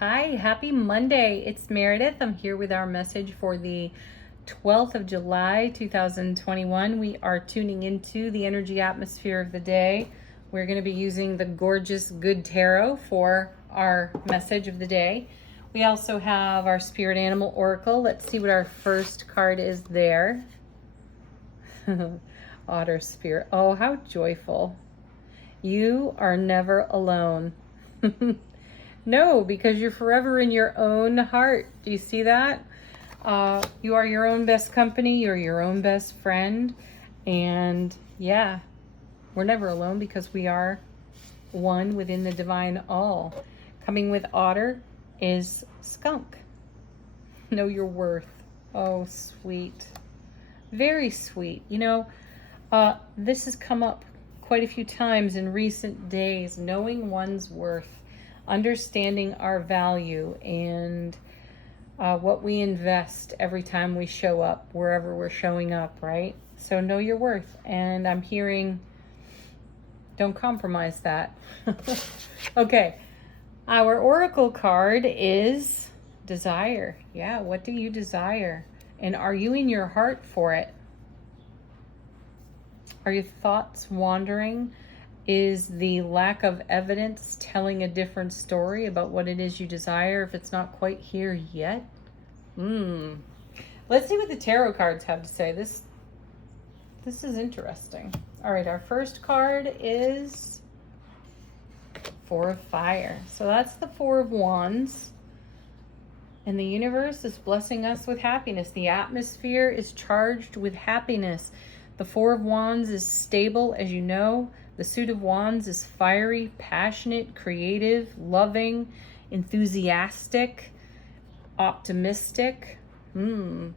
Hi, happy Monday. It's Meredith. I'm here with our message for the 12th of July, 2021. We are tuning into the energy atmosphere of the day. We're going to be using the gorgeous Good Tarot for our message of the day. We also have our Spirit Animal Oracle. Let's see what our first card is there. Otter Spirit. Oh, how joyful. You are never alone. No, because you're forever in your own heart. Do you see that? You are your own best company. You're your own best friend. And yeah, we're never alone because we are one within the divine all. Coming with Otter is Skunk. Know your worth. Oh, sweet. Very sweet. This has come up quite a few times in recent days, knowing one's worth, understanding our value, and what we invest every time we show up, wherever we're showing up, right? So know your worth. And I'm hearing, don't compromise that. Okay, our oracle card is desire. Yeah, what do you desire? And are you in your heart for it? Are your thoughts wandering? Is the lack of evidence telling a different story about what it is you desire if it's not quite here yet? Let's see what the tarot cards have to say. This is interesting. All right, our first card is Four of Fire. So that's the Four of Wands. And the universe is blessing us with happiness. The atmosphere is charged with happiness. The Four of Wands is stable, as you know. The Suit of Wands is fiery, passionate, creative, loving, enthusiastic, optimistic. Knowing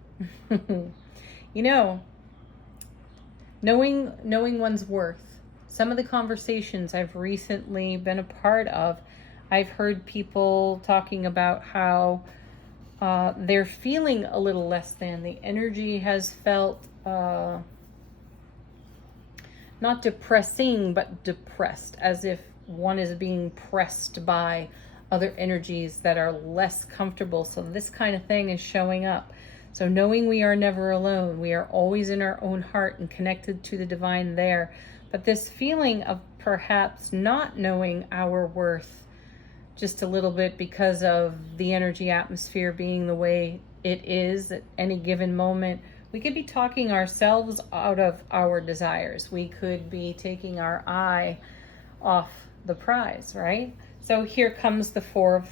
one's worth. Some of the conversations I've recently been a part of, I've heard people talking about how they're feeling a little less than. The energy has felt not depressing, but depressed, as if one is being pressed by other energies that are less comfortable. So this kind of thing is showing up. So knowing we are never alone, we are always in our own heart and connected to the divine there. But this feeling of perhaps not knowing our worth just a little bit because of the energy atmosphere being the way it is at any given moment, we could be talking ourselves out of our desires. We could be taking our eye off the prize, right? So here comes the Four of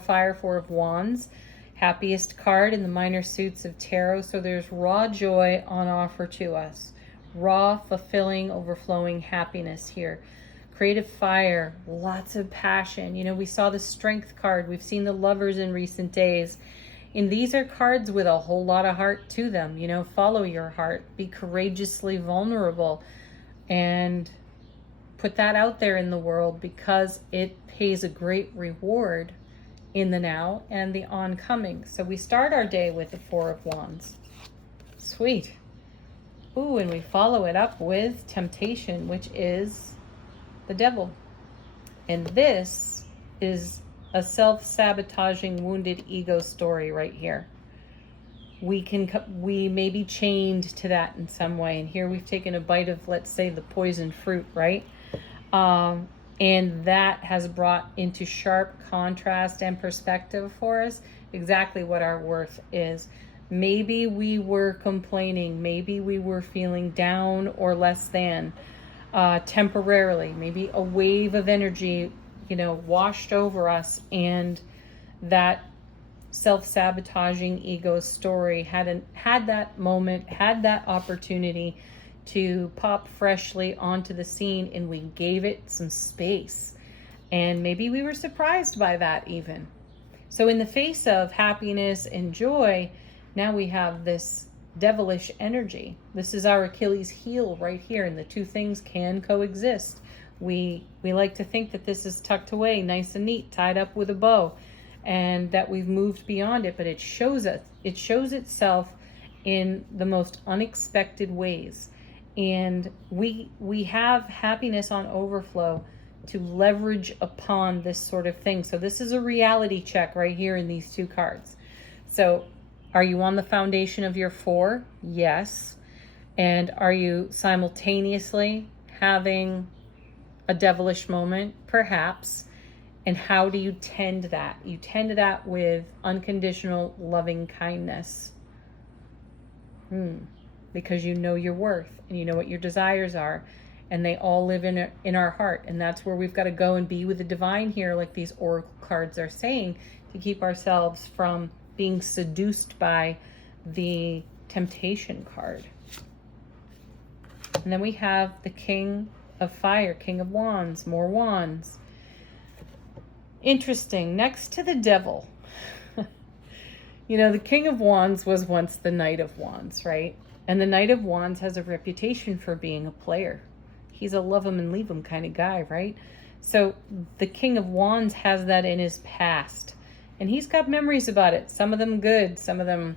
Fire, Four of Wands. Happiest card in the minor suits of tarot. So there's raw joy on offer to us. Raw, fulfilling, overflowing happiness here. Creative fire, lots of passion. We saw the Strength card. We've seen the Lovers in recent days. And these are cards with a whole lot of heart to them. Follow your heart. Be courageously vulnerable. And put that out there in the world because it pays a great reward in the now and the oncoming. So we start our day with the Four of Wands. Sweet. Ooh, and we follow it up with temptation, which is the devil. And this is a self-sabotaging, wounded ego story right here. We may be chained to that in some way. And here we've taken a bite of, let's say, the poison fruit, right? And that has brought into sharp contrast and perspective for us exactly what our worth is. Maybe we were complaining. Maybe we were feeling down or less than temporarily. Maybe a wave of energy washed over us, and that self-sabotaging ego story had that moment, had that opportunity to pop freshly onto the scene, and we gave it some space. And maybe we were surprised by that even. So in the face of happiness and joy, now we have this devilish energy. This is our Achilles heel right here, and the two things can coexist. We like to think that this is tucked away, nice and neat, tied up with a bow, and that we've moved beyond it, but it shows itself in the most unexpected ways. And we have happiness on overflow to leverage upon this sort of thing. So this is a reality check right here in these two cards. So are you on the foundation of your 4? Yes. And are you simultaneously having a devilish moment? Perhaps. And how do you tend that? You tend that with unconditional loving kindness. Because you know your worth and you know what your desires are, and they all live in our heart. And that's where we've got to go and be with the divine here, like these oracle cards are saying, to keep ourselves from being seduced by the temptation card. And then we have the King of Fire, King of Wands, more wands. Interesting. Next to the Devil. You know, the King of Wands was once the Knight of Wands, right? And the Knight of Wands has a reputation for being a player. He's a love him and leave him kind of guy, right? So the King of Wands has that in his past. And he's got memories about it. Some of them good, some of them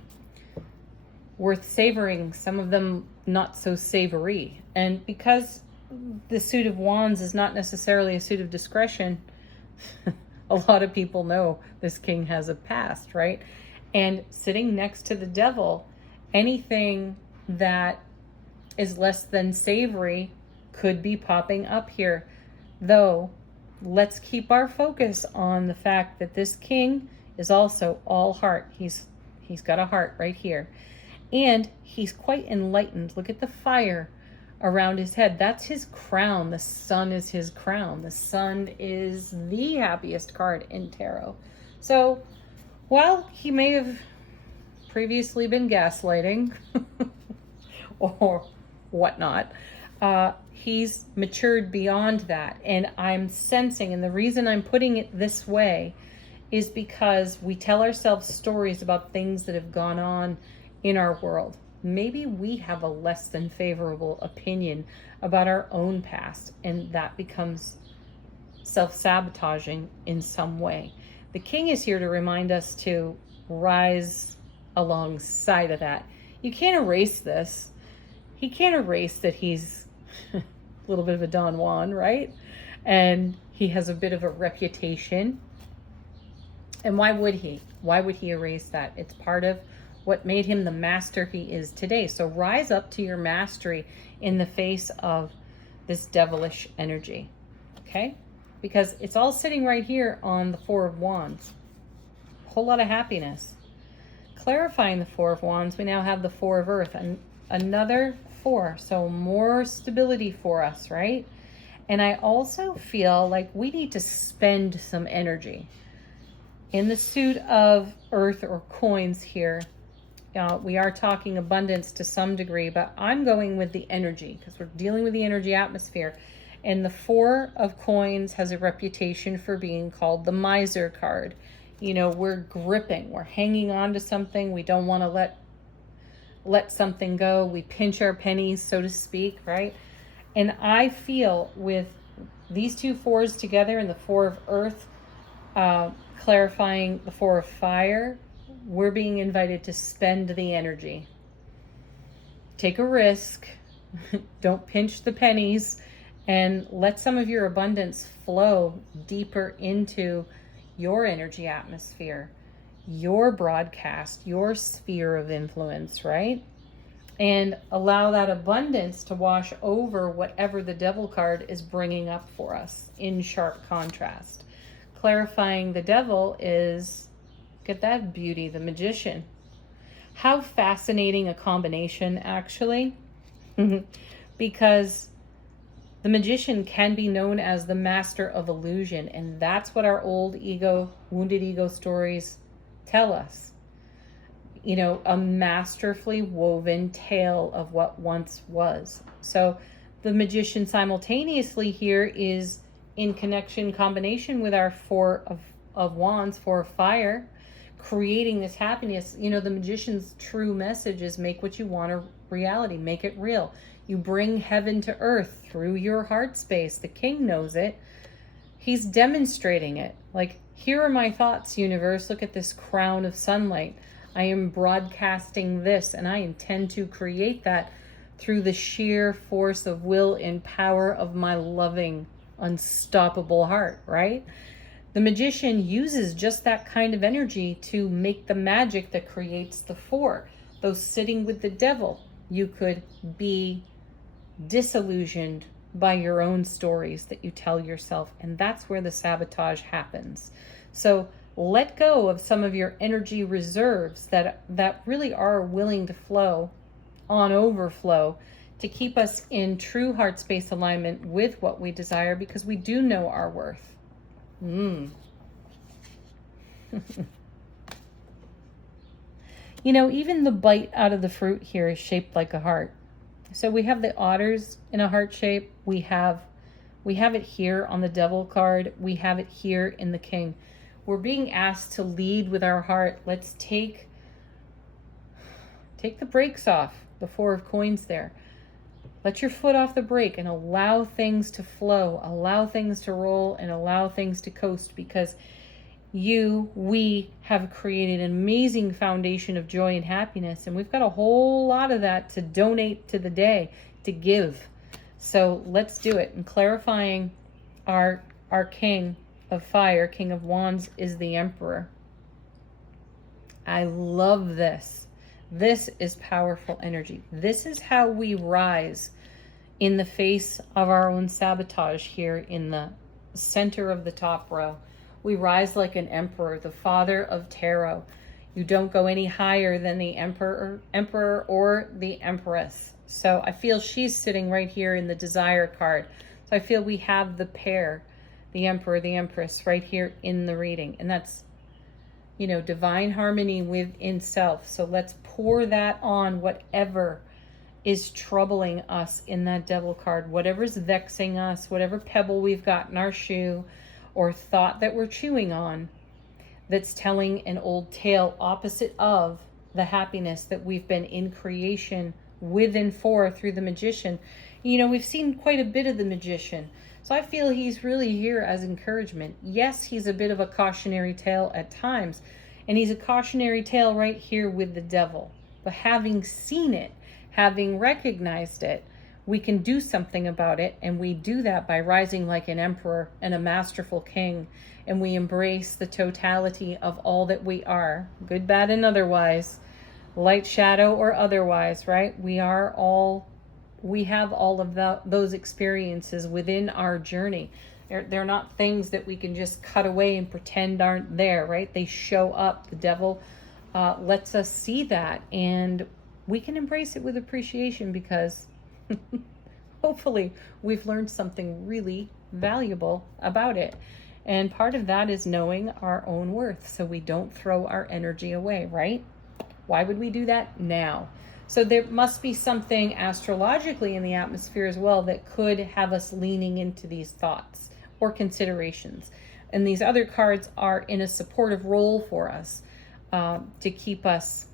worth savoring, some of them not so savory. And because the suit of wands is not necessarily a suit of discretion, a lot of people know this king has a past, right? And sitting next to the Devil, anything that is less than savory could be popping up here. Though, let's keep our focus on the fact that this king is also all heart. He's got a heart right here. And he's quite enlightened. Look at the fire around his head. That's his crown. The sun is his crown. The sun is the happiest card in tarot. So, while he may have previously been gaslighting or whatnot, he's matured beyond that. And I'm sensing, and the reason I'm putting it this way is because we tell ourselves stories about things that have gone on in our world. Maybe we have a less than favorable opinion about our own past, and that becomes self-sabotaging in some way. The king is here to remind us to rise alongside of that. You can't erase this. He can't erase that he's a little bit of a Don Juan, right? And he has a bit of a reputation. And why would he? Why would he erase that? It's part of what made him the master he is today. So rise up to your mastery in the face of this devilish energy, okay? Because it's all sitting right here on the 4 of Wands. A whole lot of happiness. Clarifying the 4 of Wands, we now have the 4 of Earth, and another 4, so more stability for us, right? And I also feel like we need to spend some energy. In the suit of Earth or coins here, we are talking abundance to some degree, but I'm going with the energy because we're dealing with the energy atmosphere. And the 4 of coins has a reputation for being called the miser card. You know, we're gripping, we're hanging on to something. We don't want to let something go. We pinch our pennies, so to speak, right? And I feel with these two 4s together and the 4 of Earth, clarifying the 4 of Fire, we're being invited to spend the energy. Take a risk. Don't pinch the pennies, and let some of your abundance flow deeper into your energy atmosphere, your broadcast, your sphere of influence, right? And allow that abundance to wash over whatever the Devil card is bringing up for us in sharp contrast. Clarifying the Devil is, look at that beauty, the Magician. How fascinating a combination, actually. Because the Magician can be known as the master of illusion, and that's what our old ego, wounded ego stories tell us. You know, a masterfully woven tale of what once was. So the Magician simultaneously here is in connection, combination with our 4 of Wands, 4 of Fire, creating this happiness. You know, the Magician's true message is make what you want a reality, make it real. You bring heaven to earth through your heart space. The king knows it. He's demonstrating it. Like, here are my thoughts, universe. Look at this crown of sunlight. I am broadcasting this, and I intend to create that through the sheer force of will and power of my loving unstoppable heart, right? The magician uses just that kind of energy to make the magic that creates the four. Though sitting with the devil, you could be disillusioned by your own stories that you tell yourself, and that's where the sabotage happens. So let go of some of your energy reserves that really are willing to flow on overflow to keep us in true heart space alignment with what we desire, because we do know our worth. You know, even the bite out of the fruit here is shaped like a heart. So we have the otters in a heart shape. We have it here on the devil card. We have it here in the king. We're being asked to lead with our heart. Let's take the brakes off, the four of coins there. Let your foot off the brake and allow things to flow, allow things to roll, and allow things to coast, because we have created an amazing foundation of joy and happiness, and we've got a whole lot of that to donate to the day, to give. So let's do it. And clarifying, our king of fire, king of wands, is the emperor. I love this. This is powerful energy. This is how we rise in the face of our own sabotage here in the center of the top row. We rise like an emperor, the father of tarot. You don't go any higher than the emperor or the empress. So I feel she's sitting right here in the desire card. So I feel we have the pair, the emperor, the empress, right here in the reading. And that's, you know, divine harmony within self. So let's pour that on whatever is troubling us in that devil card, whatever's vexing us, whatever pebble we've got in our shoe or thought that we're chewing on that's telling an old tale opposite of the happiness that we've been in creation with and for through the magician. You know, we've seen quite a bit of the magician. So I feel he's really here as encouragement. Yes, he's a bit of a cautionary tale at times, and he's a cautionary tale right here with the devil. But having seen it, having recognized it, we can do something about it, and we do that by rising like an emperor and a masterful king, and we embrace the totality of all that we are, good, bad, and otherwise, light, shadow, or otherwise, right? We have all of those experiences within our journey. They're not things that we can just cut away and pretend aren't there, right? They show up. The devil lets us see that, and we can embrace it with appreciation, because hopefully we've learned something really valuable about it. And part of that is knowing our own worth, so we don't throw our energy away, right? Why would we do that now? So there must be something astrologically in the atmosphere as well that could have us leaning into these thoughts or considerations. And these other cards are in a supportive role for us to keep us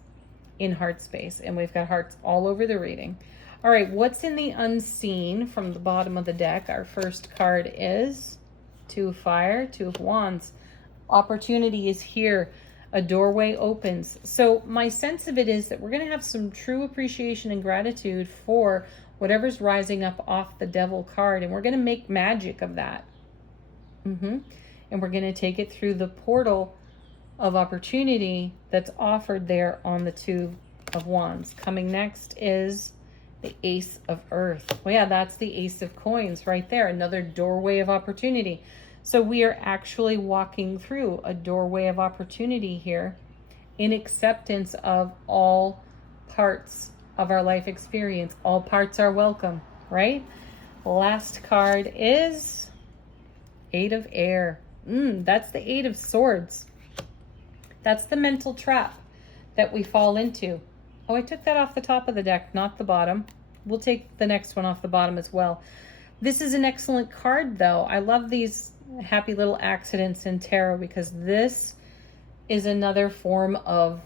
in heart space. And we've got hearts all over the reading. All right, what's in the unseen from the bottom of the deck? Our first card is Two of Fire, Two of Wands. Opportunity is here. A doorway opens. So my sense of it is that we're going to have some true appreciation and gratitude for whatever's rising up off the devil card. And we're going to make magic of that. And we're going to take it through the portal of opportunity that's offered there on the Two of Wands. Coming next is the Ace of Earth. Well, yeah, that's the Ace of Coins right there. Another doorway of opportunity. So we are actually walking through a doorway of opportunity here in acceptance of all parts of our life experience. All parts are welcome, right? Last card is Eight of Air. That's the Eight of Swords. That's the mental trap that we fall into. Oh, I took that off the top of the deck, not the bottom. We'll take the next one off the bottom as well. This is an excellent card, though. I love these happy little accidents in tarot, because this is another form of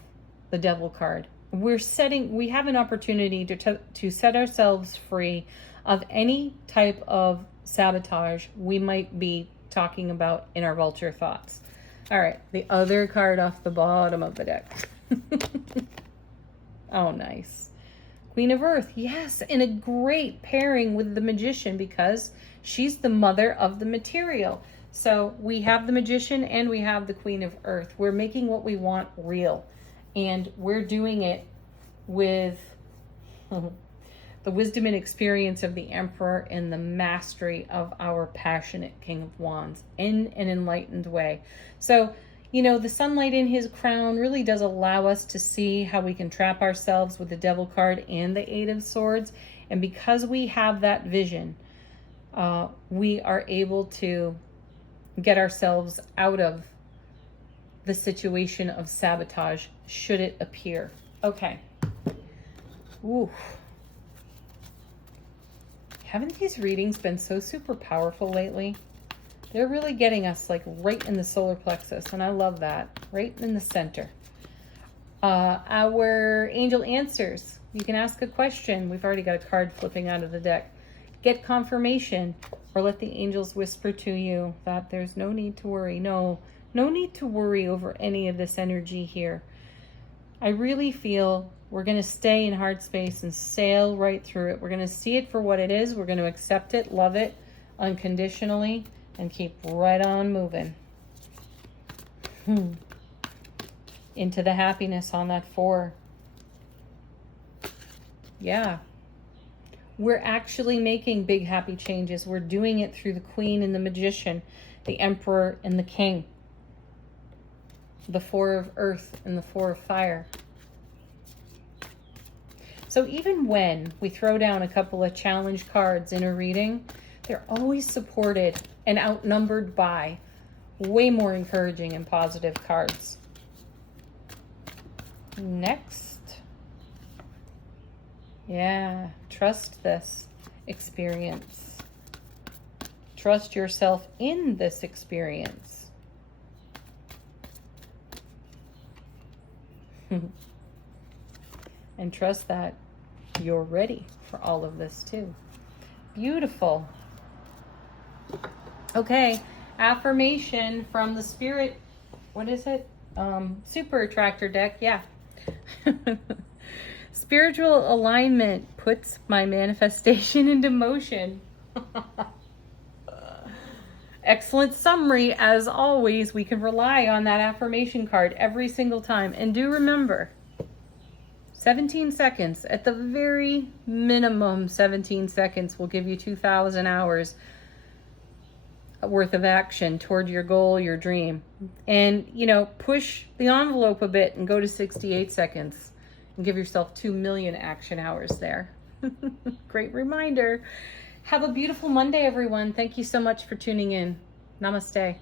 the devil card. We have an opportunity to set ourselves free of any type of sabotage we might be talking about in our vulture thoughts. All right, the other card off the bottom of the deck. Oh, nice. Queen of Earth, yes, in a great pairing with the Magician because she's the mother of the material. So we have the Magician and we have the Queen of Earth. We're making what we want real, and we're doing it with the wisdom and experience of the Emperor and the mastery of our passionate King of Wands in an enlightened way. So, you know, the sunlight in his crown really does allow us to see how we can trap ourselves with the Devil card and the Eight of Swords. And because we have that vision, we are able to get ourselves out of the situation of sabotage should it appear. Okay. Ooh. Haven't these readings been so super powerful lately? They're really getting us like right in the solar plexus, and I love that. Right in the center. Our angel answers. You can ask a question. We've already got a card flipping out of the deck. Get confirmation, or let the angels whisper to you that there's no need to worry. No need to worry over any of this energy here. I really feel we're going to stay in heart space and sail right through it. We're going to see it for what it is. We're going to accept it, love it unconditionally, and keep right on moving. Into the happiness on that 4. Yeah. We're actually making big happy changes. We're doing it through the Queen and the Magician, the Emperor and the King, the 4 of Earth and the 4 of Fire. So even when we throw down a couple of challenge cards in a reading, they're always supported and outnumbered by way more encouraging and positive cards. Next. Yeah, trust this experience. Trust yourself in this experience. And trust that you're ready for all of this too. Beautiful. Okay, affirmation from the Spirit, what is it? Super Attractor deck, yeah. Spiritual alignment puts my manifestation into motion. Excellent summary. As always, we can rely on that affirmation card every single time. And do remember, 17 seconds, at the very minimum 17 seconds will give you 2,000 hours worth of action toward your goal, your dream. And, you know, push the envelope a bit and go to 68 seconds and give yourself 2 million action hours there. Great reminder. Have a beautiful Monday, everyone. Thank you so much for tuning in. Namaste.